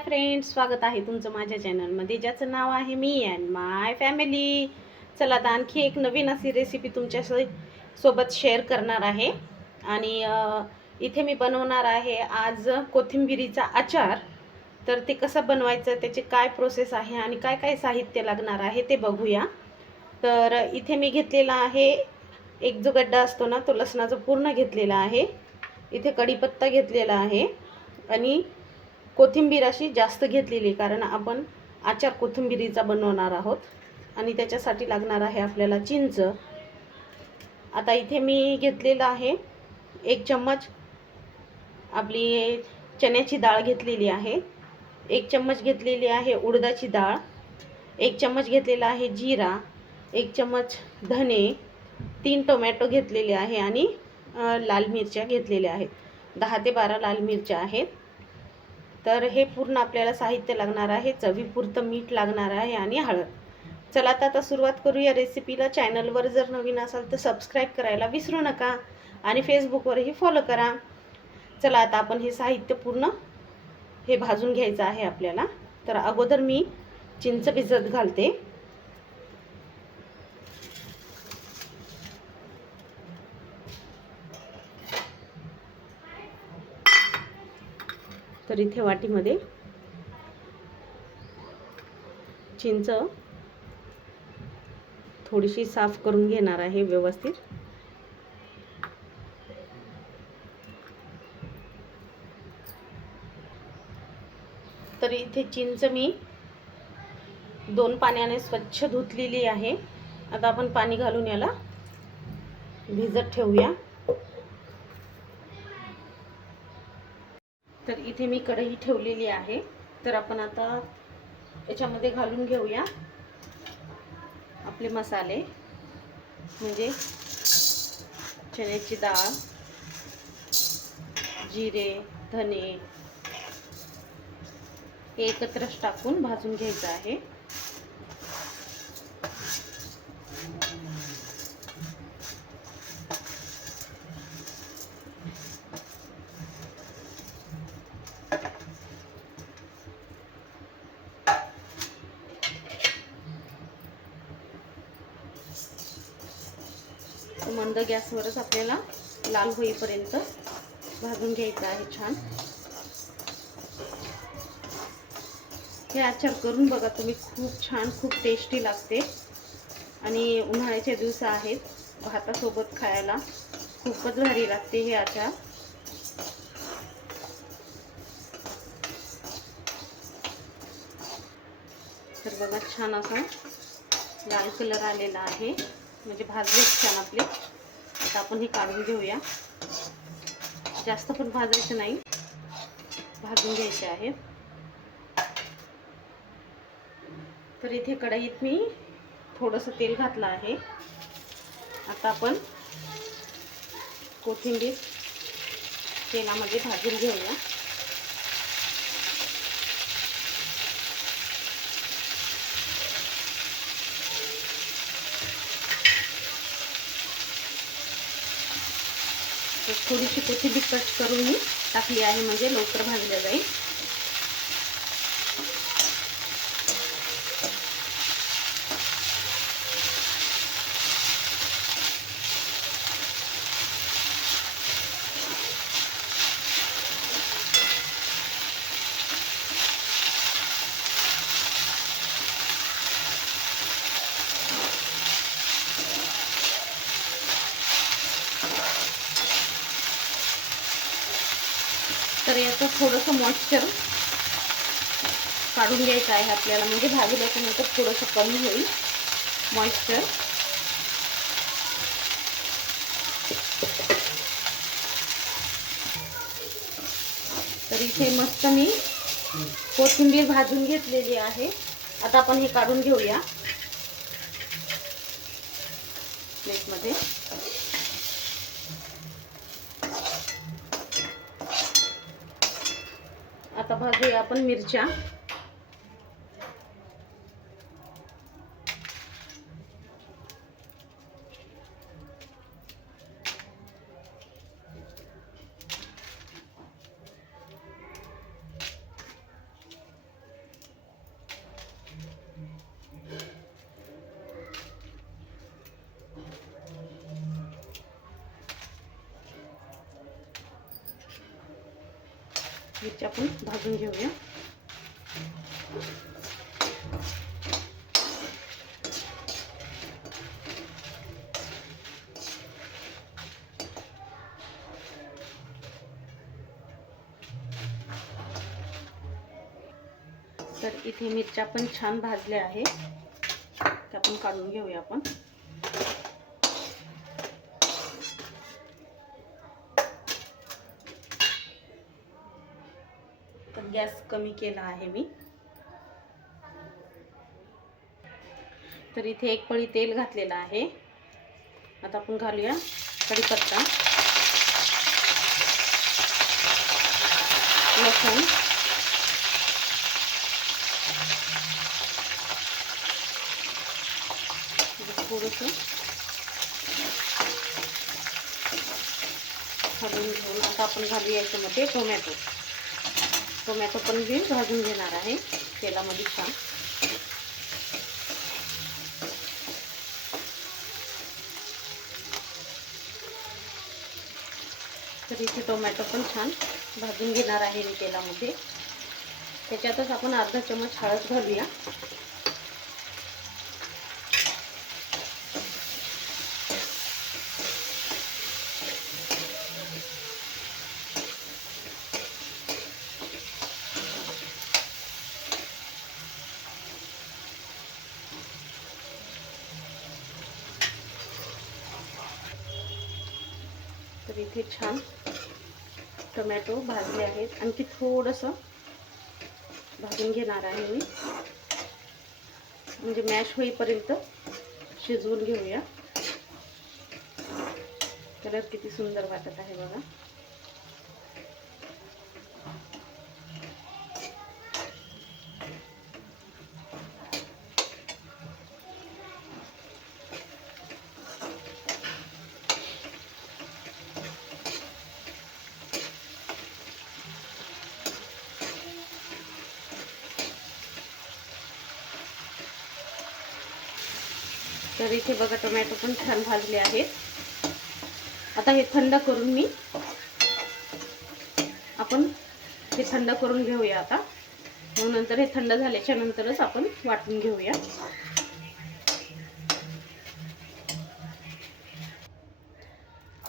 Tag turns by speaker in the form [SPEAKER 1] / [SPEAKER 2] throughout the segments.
[SPEAKER 1] Hi friends स्वागत आहे तुमचं माझ्या चॅनलमध्ये ज्याचं नाव आहे मी अँड माय फॅमिली चला आता आणखी एक नवीन अशी रेसिपी तुमच्यासोबत शेअर करणार आहे. आणि इथे मी बनवणार आहे आज कोथिंबिरीचा आचार तर ते कसं बनवायचं त्याची काय प्रोसेस आहे आणि काय काय साहित्य लागणार आहे ते बघूया. तर इथे मी घेतलेला आहे एक जो गड्डा असतो ना तो लसणाचा पूर्ण घेतलेला आहे. इथे कढीपत्ता घेतलेला आहे. आणि कोथिंबीर अशी जास्त घेतलेली कारण आपण आचार कोथिंबिरीचा बनवणार आहोत. आणि त्याच्यासाठी लागणार आहे आपल्याला चिंच. आता इथे मी घेतलेलं आहे एक चम्मच. आपली चण्याची डाळ घेतलेली आहे. एक चम्मच घेतलेली आहे उडदाची डाळ. एक चम्मच घेतलेला आहे जिरा. एक चम्मच धने. तीन टोमॅटो घेतलेले आहे आणि लाल मिरच्या घेतलेल्या आहेत. दहा ते बारा लाल मिरच्या आहेत. तर हे पूर्ण आपल्याला साहित्य लागणार आहे चवीपुरतं मीठ लागणार आहे आणि हळद. चला आता आता सुरुवात करूया रेसिपीला चॅनलवर जर नवीन असाल तर सबस्क्राईब करायला विसरू नका आणि फेसबुकवरही फॉलो करा. चला आता आपण हे साहित्य पूर्ण हे भाजून घ्यायचं आहे आपल्याला. तर अगोदर मी चिंच भिजत घालते. तर इथे वाटीमध्ये चिंच थोडीशी साफ करून घेणार आहे व्यवस्थित. तर इथे चिंच मी दोन पाण्याने स्वच्छ धुतलेली आहे. आता आपण पाणी घालून याला भिजत ठेवूया. तर इथे मी कढई ठेवलेली आहे. तर आपण आता याच्यामध्ये घालून घेऊया आपले मसाले. म्हणजे चण्याची डाळ जिरे धने हे एकत्रच टाकून भाजून घ्यायचं आहे. मंद गॅसवरच आपल्याला लाल होईपर्यंत भाजून घ्यायचं आहे छान. हे आचार करून बघा तुम्ही खूप छान खूप टेस्टी लागते. आणि उन्हाळ्याचे दिवस आहेत भातासोबत खायला खूपच भारी लागते हे आचार. तर बघा छान असा लाल कलर आलेला आहे म्हणजे भाजले छान आपले. आता आपण हे काढून घेऊया. जास्त पण भाजायचं नाही. भाजून घ्यायचे आहेत. तर इथे कढईत मी थोडंसं तेल घातलं आहे. आता आपण कोथिंबीर तेलामध्ये भाजून घेऊया. थोडीशी कोथिंबीर कट करून मी टाकली आहे म्हणजे लवकर भाजलं जाईल तर याचं थोडंसं मॉइश्चर काढून घ्यायचं आहे आपल्याला. म्हणजे भाजल्याच्यानंतर थोडंसं कमी होईल मॉइश्चर तर इथे मस्त मी कोथिंबीर भाजून घेतलेली आहे. आता आपण हे काढून घेऊया. प्लेटमध्ये आता भाजूया आपण मिरच्या. मिरच्या आपण भाजून घेऊया. तर इथे मिरच्या पण छान भाजल्या आहे त्या पण काढून घेऊया आपण. कमी आहे मी. तर एक पळी तेल घातलेलं आहे. आता आपण घालूया कढीपत्ता. लसूण. आता घालू याच्यामध्ये टोमॅटो. टोमॅटो पण मी भाजून घेणार आहे तेलामध्ये छान. तर इथे टोमॅटो पण छान भाजून घेणार आहे मी तेलामध्ये. त्याच्यातच आपण अर्धा चमच हळद घालूया. तर इथे छान टोमॅटो भाजले आहेत. आणखी थोडंसं भाजून घेणार आहे मी. म्हणजे मॅश होईपर्यंत शिजवून घेऊया. कलर किती सुंदर वाटत आहे बघा. तर इथे बघा टोमॅटो पण छान भाजले आहेत. आता हे थंड करून मी आपण हे थंड करून घेऊया आता. मग नंतर हे थंड झाल्याच्या नंतरच आपण वाटून घेऊया.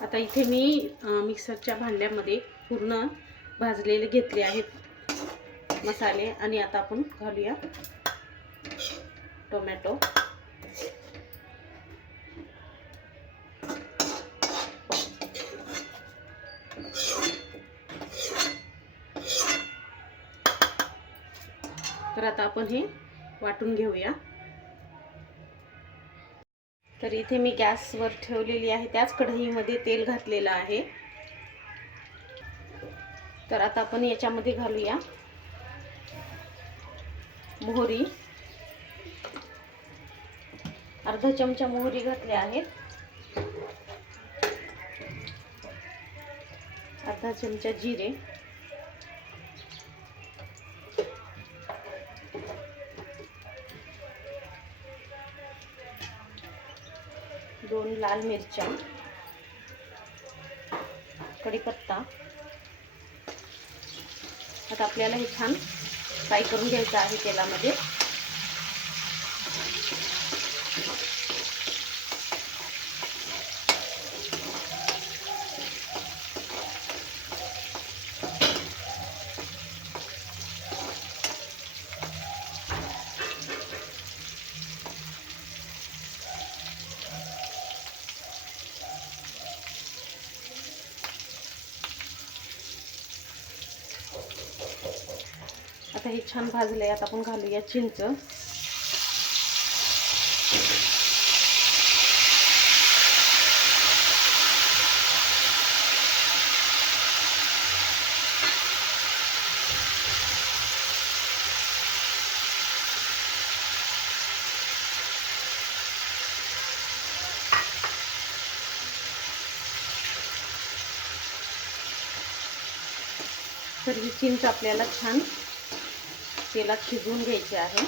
[SPEAKER 1] आता इथे मी मिक्सरच्या भांड्यामध्ये पूर्ण भाजलेले घेतले आहेत मसाले. आणि आता आपण घालूया टोमॅटो. तर आता आपण हे वाटून घेऊया. तर इथे मी गॅसवर ठेवलेली आहे. त्याच कढईमध्ये तेल घातलेलं आहे. तर आता आपण याच्यामध्ये घालूया मोहरी. अर्धा चमचा मोहरी घातल्या आहेत. अर्धा चमचा जिरे. दोन लाल मिरच्या. कढीपत्ता. आता आपल्याला हे छान फ्राय करून घ्यायचं आहे तेलामध्ये. हे छान भाजले आता आपण घालूया चिंच. तर ही चिंच आपल्याला छान तेलात शिजवून घ्यायचे आहे.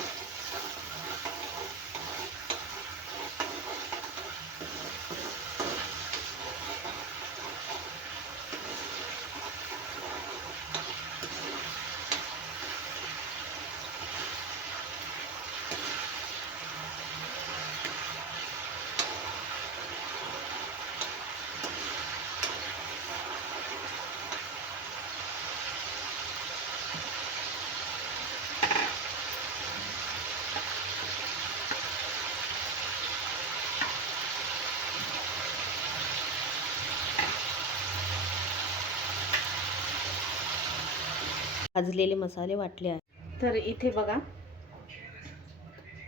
[SPEAKER 2] भाजलेले मसाले वाटले आहेत
[SPEAKER 1] तर इथे बघा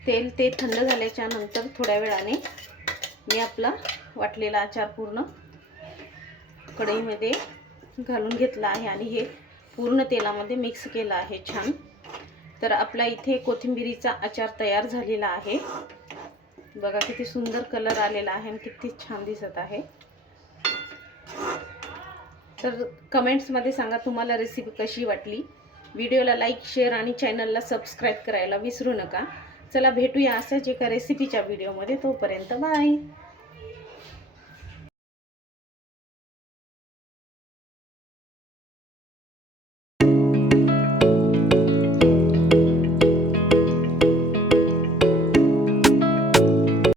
[SPEAKER 1] तेल ते थंड झाल्याच्यानंतर थोड्या वेळाने मी आपला वाटलेला आचार पूर्ण कढईमध्ये घालून घेतला आहे आणि हे पूर्ण तेलामध्ये मिक्स केलं आहे छान. तर आपला इथे कोथिंबिरीचा आचार तयार झालेला आहे. बघा किती सुंदर कलर आलेला आहे आणि किती छान दिसत आहे. तर कमेंट्समध्ये सांगा तुम्हाला रेसिपी कशी वाटली. व्हिडिओला लाईक शेअर आणि चॅनलला सबस्क्राईब करायला विसरू नका. चला भेटूया अशाच एका रेसिपीच्या व्हिडिओमध्ये तोपर्यंत बाय